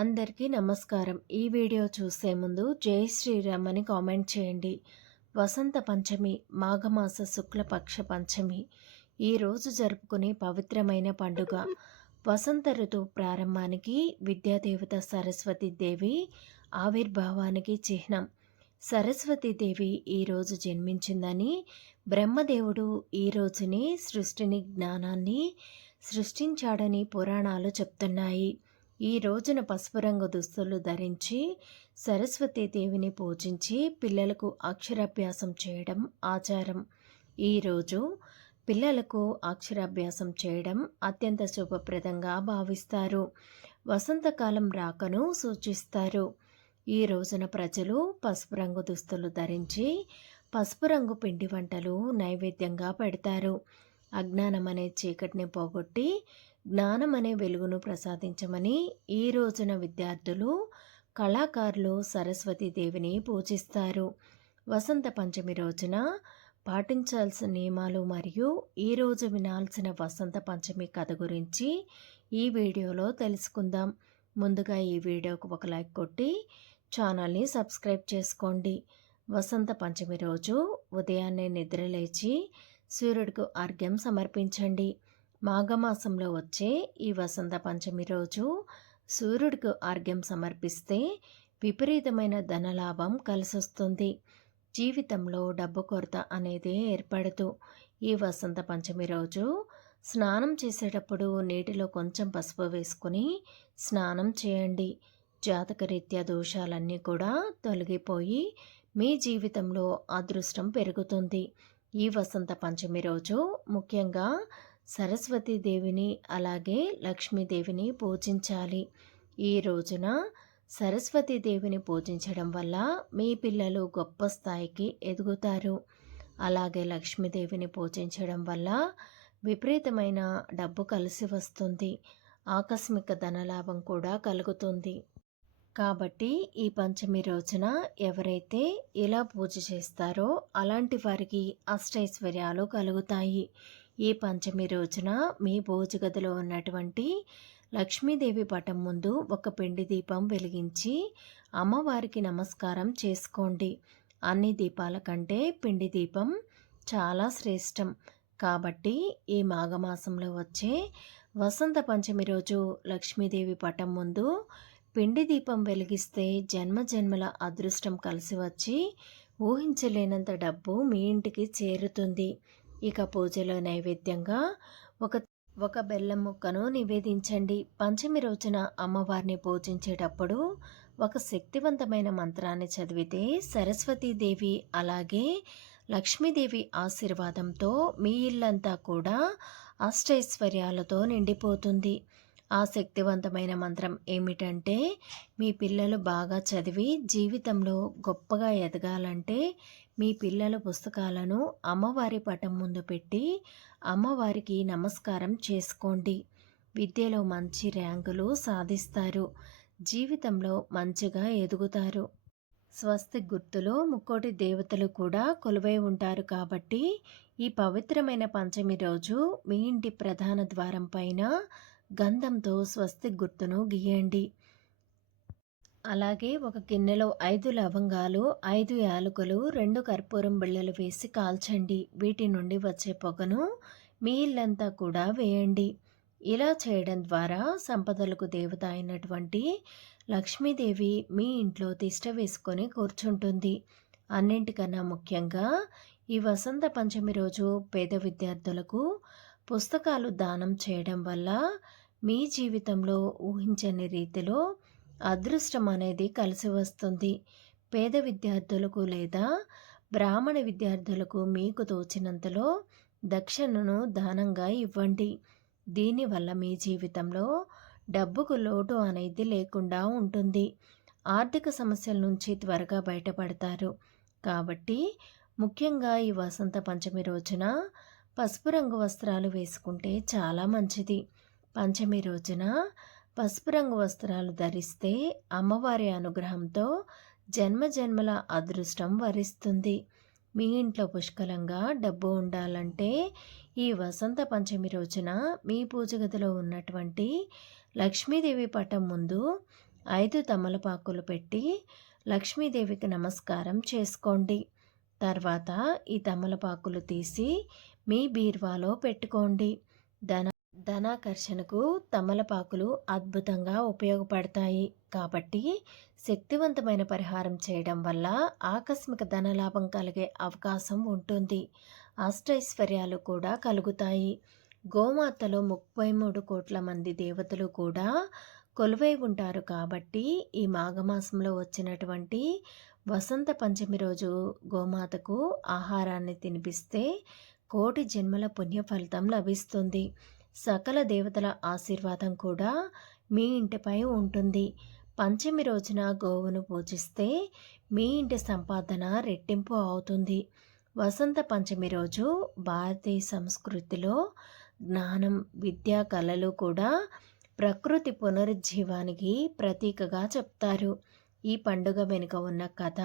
అందరికీ నమస్కారం. ఈ వీడియో చూసే ముందు జై శ్రీరామ్ అని కామెంట్ చేయండి. వసంత పంచమి మాఘమాస శుక్లపక్ష పంచమి ఈరోజు జరుపుకునే పవిత్రమైన పండుగ. వసంత ఋతువు ప్రారంభానికి విద్యాదేవత సరస్వతి దేవి ఆవిర్భావానికి చిహ్నం. సరస్వతీదేవి ఈరోజు జన్మించిందని బ్రహ్మదేవుడు ఈ రోజుని సృష్టిని జ్ఞానాన్ని సృష్టించాడని పురాణాలు చెప్తున్నాయి. ఈ రోజున పసుపు రంగు దుస్తులు ధరించి సరస్వతీదేవిని పూజించి పిల్లలకు అక్షరాభ్యాసం చేయడం ఆచారం. ఈరోజు పిల్లలకు అక్షరాభ్యాసం చేయడం అత్యంత శుభప్రదంగా భావిస్తారు. వసంతకాలం రాకను సూచిస్తారు. ఈ రోజున ప్రజలు పసుపు రంగు దుస్తులు ధరించి పసుపు రంగు పిండి వంటలు నైవేద్యంగా పెడతారు. అజ్ఞానం అనే చీకటిని పోగొట్టి జ్ఞానం అనే వెలుగును ప్రసాదించమని ఈ రోజున విద్యార్థులు కళాకారులు సరస్వతీదేవిని పూజిస్తారు. వసంత పంచమి రోజున పాటించాల్సిన నియమాలు మరియు ఈరోజు వినాల్సిన వసంత పంచమి కథ గురించి ఈ వీడియోలో తెలుసుకుందాం. ముందుగా ఈ వీడియోకు ఒక లైక్ కొట్టి ఛానల్ని సబ్స్క్రైబ్ చేసుకోండి. వసంత పంచమి రోజు ఉదయాన్నే నిద్రలేచి సూర్యుడికి అర్ఘ్యం సమర్పించండి. మాఘమాసంలో వచ్చే ఈ వసంత పంచమి రోజు సూర్యుడికి ఆర్ఘ్యం సమర్పిస్తే విపరీతమైన ధనలాభం కలిసొస్తుంది. జీవితంలో డబ్బు కొరత అనేది ఏర్పడదు ఈ వసంత పంచమి రోజు స్నానం చేసేటప్పుడు నీటిలో కొంచెం పసుపు వేసుకుని స్నానం చేయండి. జాతకరీత్యా దోషాలన్నీ కూడా తొలగిపోయి మీ జీవితంలో అదృష్టం పెరుగుతుంది. ఈ వసంత పంచమి రోజు ముఖ్యంగా సరస్వతీదేవిని అలాగే లక్ష్మీదేవిని పూజించాలి. ఈ రోజున సరస్వతీదేవిని పూజించడం వల్ల మీ పిల్లలు గొప్ప స్థాయికి ఎదుగుతారు. అలాగే లక్ష్మీదేవిని పూజించడం వల్ల విపరీతమైన డబ్బు కలిసి వస్తుంది. ఆకస్మిక ధనలాభం కూడా కలుగుతుంది. కాబట్టి ఈ పంచమి రోజున ఎవరైతే ఇలా పూజ చేస్తారో అలాంటి వారికి అష్టైశ్వర్యాలు కలుగుతాయి. ఈ పంచమి రోజున మీ భోజగదిలో ఉన్నటువంటి లక్ష్మీదేవి పటం ముందు ఒక పిండి దీపం వెలిగించి అమ్మవారికి నమస్కారం చేసుకోండి. అన్ని దీపాల కంటే పిండి దీపం చాలా శ్రేష్టం. కాబట్టి ఈ మాఘమాసంలో వచ్చే వసంత పంచమి రోజు లక్ష్మీదేవి పటం ముందు పిండి దీపం వెలిగిస్తే జన్మ జన్మల అదృష్టం కలిసి వచ్చి ఊహించలేనంత డబ్బు మీ ఇంటికి చేరుతుంది. ఇక పూజలో నైవేద్యంగా ఒక ఒక బెల్లం ముక్కను నివేదించండి. పంచమి రోజున అమ్మవారిని పూజించేటప్పుడు ఒక శక్తివంతమైన మంత్రాన్ని చదివితే సరస్వతీదేవి అలాగే లక్ష్మీదేవి ఆశీర్వాదంతో మీ ఇల్లంతా కూడా అష్టైశ్వర్యాలతో నిండిపోతుంది. ఆ శక్తివంతమైన మంత్రం ఏమిటంటే మీ పిల్లలు బాగా చదివి జీవితంలో గొప్పగా ఎదగాలంటే మీ పిల్లల పుస్తకాలను అమ్మవారి పటం ముందు పెట్టి అమ్మవారికి నమస్కారం చేసుకోండి. విద్యలో మంచి ర్యాంకులు సాధిస్తారు. జీవితంలో మంచిగా ఎదుగుతారు. స్వస్తి గుర్తులో ముక్కోటి దేవతలు కూడా కొలువై ఉంటారు కాబట్టి ఈ పవిత్రమైన పంచమి రోజు మీ ఇంటి ప్రధాన ద్వారం పైన గంధంతో స్వస్తి గుర్తును గీయండి. అలాగే ఒక గిన్నెలో ఐదు లవంగాలు ఐదు యాలకులు రెండు కర్పూరం బిళ్ళలు వేసి కాల్చండి. వీటి నుండి వచ్చే పొగను మీ ఇల్లంతా కూడా వేయండి. ఇలా చేయడం ద్వారా సంపదలకు దేవత అయినటువంటి లక్ష్మీదేవి మీ ఇంట్లో తిష్ట వేసుకొని కూర్చుంటుంది. అన్నింటికన్నా ముఖ్యంగా ఈ వసంత పంచమి రోజు పేద విద్యార్థులకు పుస్తకాలు దానం చేయడం వల్ల మీ జీవితంలో ఊహించని రీతిలో అదృష్టం అనేది కలిసి వస్తుంది. పేద విద్యార్థులకు లేదా బ్రాహ్మణ విద్యార్థులకు మీకు తోచినంతలో దక్షిణను దానంగా ఇవ్వండి. దీనివల్ల మీ జీవితంలో డబ్బుకు లోటు అనేది లేకుండా ఉంటుంది. ఆర్థిక సమస్యల నుంచి త్వరగా బయటపడతారు. కాబట్టి ముఖ్యంగా ఈ వసంత పంచమి రోజున పసుపు రంగు వస్త్రాలు వేసుకుంటే చాలా మంచిది. పంచమి రోజున పసుపు రంగు వస్త్రాలు ధరిస్తే అమ్మవారి అనుగ్రహంతో జన్మ జన్మల అదృష్టం వరిస్తుంది. మీ ఇంట్లో పుష్కలంగా డబ్బు ఉండాలంటే ఈ వసంత పంచమి రోజున మీ పూజ గదిలో ఉన్నటువంటి లక్ష్మీదేవి పటం ముందు ఐదు తమలపాకులు పెట్టి లక్ష్మీదేవికి నమస్కారం చేసుకోండి. తర్వాత ఈ తమలపాకులు తీసి మీ బీర్వాలో పెట్టుకోండి. ధన ధనాకర్షణకు తమలపాకులు అద్భుతంగా ఉపయోగపడతాయి. కాబట్టి శక్తివంతమైన పరిహారం చేయడం వల్ల ఆకస్మిక ధనలాభం కలిగే అవకాశం ఉంటుంది. అష్టైశ్వర్యాలు కూడా కలుగుతాయి. గోమాతలో ముప్పై మూడు కోట్ల మంది దేవతలు కూడా కొలువై ఉంటారు కాబట్టి ఈ మాఘమాసంలో వచ్చినటువంటి వసంత పంచమి రోజు గోమాతకు ఆహారాన్ని తినిపిస్తే కోటి జన్మల పుణ్య ఫలితం లభిస్తుంది. సకల దేవతల ఆశీర్వాదం కూడా మీ ఇంటిపై ఉంటుంది. పంచమి రోజున గోవును పూజిస్తే మీ ఇంటి సంపాదన రెట్టింపు అవుతుంది. వసంత పంచమి రోజు భారతీయ సంస్కృతిలో జ్ఞానం విద్యా కళలు కూడా ప్రకృతి పునరుజ్జీవానికి ప్రతీకగా చెప్తారు. ఈ పండుగ వెనుక ఉన్న కథ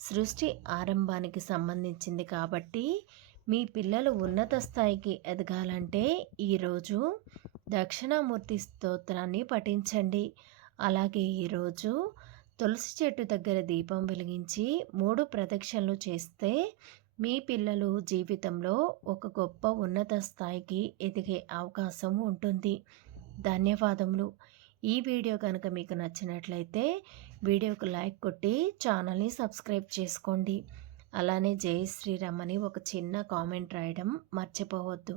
సృష్టి ఆరంభానికి సంబంధించింది కాబట్టి మీ పిల్లలు ఉన్నత స్థాయికి ఎదగాలంటే ఈరోజు దక్షిణామూర్తి స్తోత్రాన్ని పఠించండి. అలాగే ఈరోజు తులసి చెట్టు దగ్గర దీపం వెలిగించి మూడు ప్రదక్షిణలు చేస్తే మీ పిల్లలు జీవితంలో ఒక గొప్ప ఉన్నత స్థాయికి ఎదిగే అవకాశం ఉంటుంది. ధన్యవాదములు. ఈ వీడియో కనుక మీకు నచ్చినట్లయితే వీడియోకు లైక్ కొట్టి ఛానల్ని సబ్స్క్రైబ్ చేసుకోండి. అలానే జై శ్రీరామ్ అని ఒక చిన్న కామెంట్ రాయడం మర్చిపోవద్దు.